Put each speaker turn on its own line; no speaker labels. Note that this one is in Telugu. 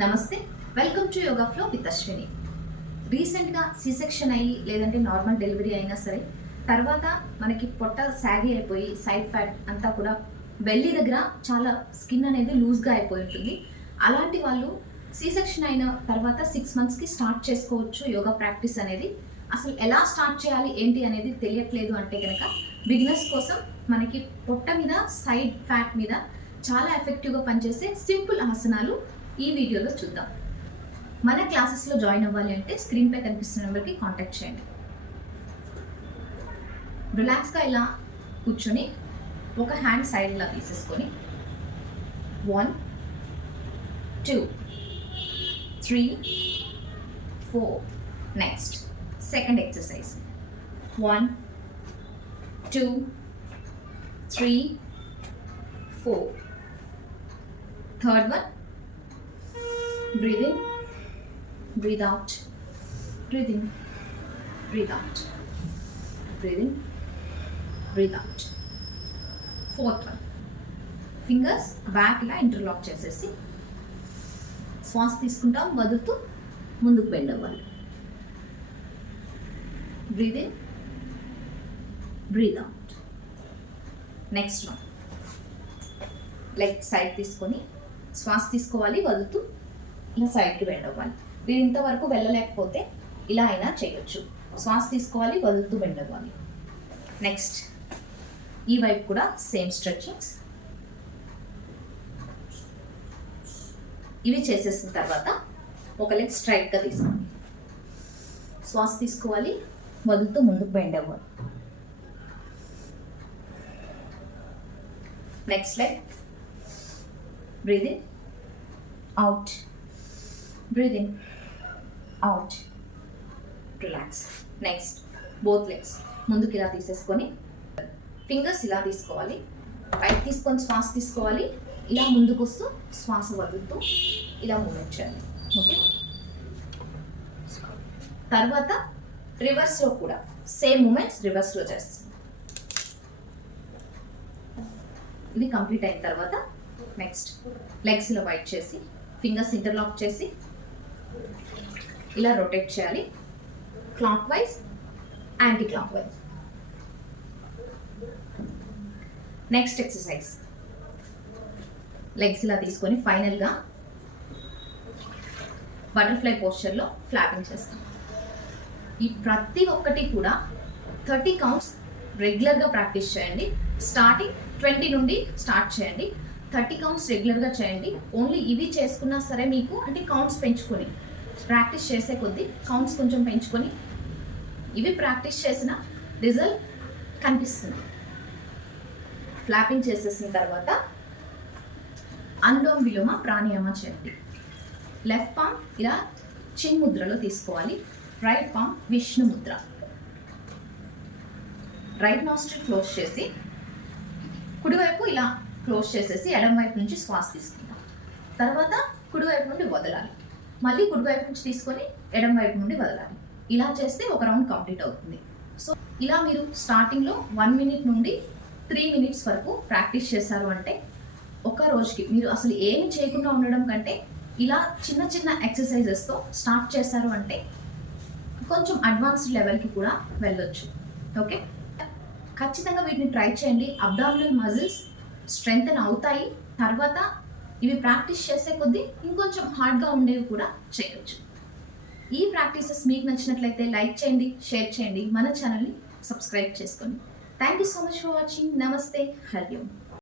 నమస్తే. Welcome to yoga flow with Ashwini రీసెంట్గా సి సెక్షన్ అయ్యి లేదంటే నార్మల్ డెలివరీ అయినా సరే తర్వాత మనకి పొట్ట సాగి అయిపోయి సైడ్ ఫ్యాట్ అంతా కూడా బెల్లీ దగ్గర చాలా స్కిన్ అనేది లూజ్గా అయిపోయి ఉంటుంది. అలాంటి వాళ్ళు సి సెక్షన్ అయిన తర్వాత సిక్స్ మంత్స్కి స్టార్ట్ చేసుకోవచ్చు యోగా ప్రాక్టీస్ అనేది. అసలు ఎలా స్టార్ట్ చేయాలి ఏంటి అనేది తెలియట్లేదు అంటే కనుక బిగినర్స్ కోసం మనకి పొట్ట మీద సైడ్ ఫ్యాట్ మీద చాలా ఎఫెక్టివ్గా పనిచేసే సింపుల్ ఆసనాలు ఈ వీడియోలో చూద్దాం. మన క్లాసెస్లో జాయిన్ అవ్వాలి అంటే స్క్రీన్పై కనిపిస్తున్న నెంబర్కి కాంటాక్ట్ చేయండి. రిలాక్స్గా ఇలా కూర్చొని ఒక హ్యాండ్ సైడ్ ఇలా తీసేసుకొని one two three four next second exercise one two three four third one breathe in. Breathe out. Breathe in. Breathe out. Breathe in. Breathe out. Fourth one. Fingers back ఇలా ఇంటర్లాక్ చేసేసి శ్వాస తీసుకుంటాం వదులుతూ ముందుకు బెండ్ అవ్వాలి breathe in breathe out next one leg side తీసుకొని శ్వాస తీసుకోవాలి వదులుతూ ఇలా సైడ్కి బెండ్ అవ్వాలి మీరు ఇంతవరకు వెళ్ళలేకపోతే ఇలా అయినా చేయొచ్చు. శ్వాస తీసుకోవాలి వదులుతూ బెండ్ అవ్వాలి నెక్స్ట్ ఈ వైపు కూడా సేమ్ స్ట్రెచ్చింగ్స్ ఇవి చేసేసిన తర్వాత ఒక లెగ్ స్ట్రైట్గా తీసుకోండి. శ్వాస తీసుకోవాలి వదులుతూ ముందుకు బెండ్ అవ్వాలి next leg breathing out breathe in out relax next both legs ముందుకు ఇలా తీసేసుకొని ఫింగర్స్ ఇలా తీసుకోవాలి. పైకి తీసుకొని శ్వాస తీసుకోవాలి. ఇలా ముందుకు వస్తూ శ్వాస వదులుతూ ఇలా మూమెంట్ చేయాలి. ఓకే తర్వాత రివర్స్లో కూడా సేమ్ మూమెంట్స్ రివర్స్లో చేస్తాం. ఇది కంప్లీట్ అయిన తర్వాత నెక్స్ట్ లెగ్స్లో వైట్ చేసి ఫింగర్స్ ఇంటర్లాక్ చేసి ఇలా రొటేట్ చేయాలి. Clockwise anticlockwise next exercise legs ఇలా తీసుకొని ఫైనల్గా బటర్ఫ్లై పోస్చర్లో ఫ్లాపింగ్ చేస్తాం. ఈ ప్రతి ఒక్కటి కూడా థర్టీ కౌంట్స్ రెగ్యులర్గా ప్రాక్టీస్ చేయండి. స్టార్టింగ్ ట్వంటీ నుండి స్టార్ట్ చేయండి. థర్టీ కౌంట్స్ రెగ్యులర్గా చేయండి. ఓన్లీ ఇవి చేసుకున్నా సరే మీకు అంటే కౌంట్స్ పెంచుకొని ప్రాక్టీస్ చేసే కొద్దీ కౌంట్స్ కొంచెం పెంచుకొని ఇవి ప్రాక్టీస్ చేసిన రిజల్ట్ కనిపిస్తుంది. ఫ్లాపింగ్ చేసేసిన తర్వాత అనులోమ విలోమ ప్రాణాయామ చేయండి. లెఫ్ట్ పామ్ ఇలా చిన్ ముద్రలో తీసుకోవాలి. Right palm Vishnu Mudra. Right nostril close చేసి కుడివైపు ఇలా క్లోజ్ చేసేసి ఎడం వైపు నుంచి శ్వాస తీసుకుంటాం తర్వాత కుడివైపు నుండి వదలాలి. మళ్ళీ కుడివైపు నుంచి తీసుకొని ఎడం వైపు నుండి వదలాలి. ఇలా చేస్తే ఒక రౌండ్ కంప్లీట్ అవుతుంది. సో ఇలా మీరు స్టార్టింగ్లో వన్ మినిట్ నుండి త్రీ మినిట్స్ వరకు ప్రాక్టీస్ చేశారు అంటే ఒక రోజుకి మీరు అసలు ఏమి చేయకుండా ఉండడం కంటే ఇలా చిన్న చిన్న ఎక్సర్సైజెస్తో స్టార్ట్ చేశారు అంటే కొంచెం అడ్వాన్స్డ్ లెవెల్కి కూడా వెళ్ళొచ్చు. ఓకే? ఖచ్చితంగా వీటిని ట్రై చేయండి. అబ్డామినల్ మజిల్స్ స్ట్రెంగ్తన్ అవుతాయి. తర్వాత ఇవి ప్రాక్టీస్ చేసే కొద్దీ ఇంకొంచెం హార్డ్గా ఉండేవి కూడా చేయొచ్చు. ఈ ప్రాక్టీసెస్ మీకు నచ్చినట్లయితే లైక్ చేయండి షేర్ చేయండి. మన ఛానల్ని సబ్స్క్రైబ్ చేసుకోండి. Thank you so much for watching. నమస్తే. హరి ఓం.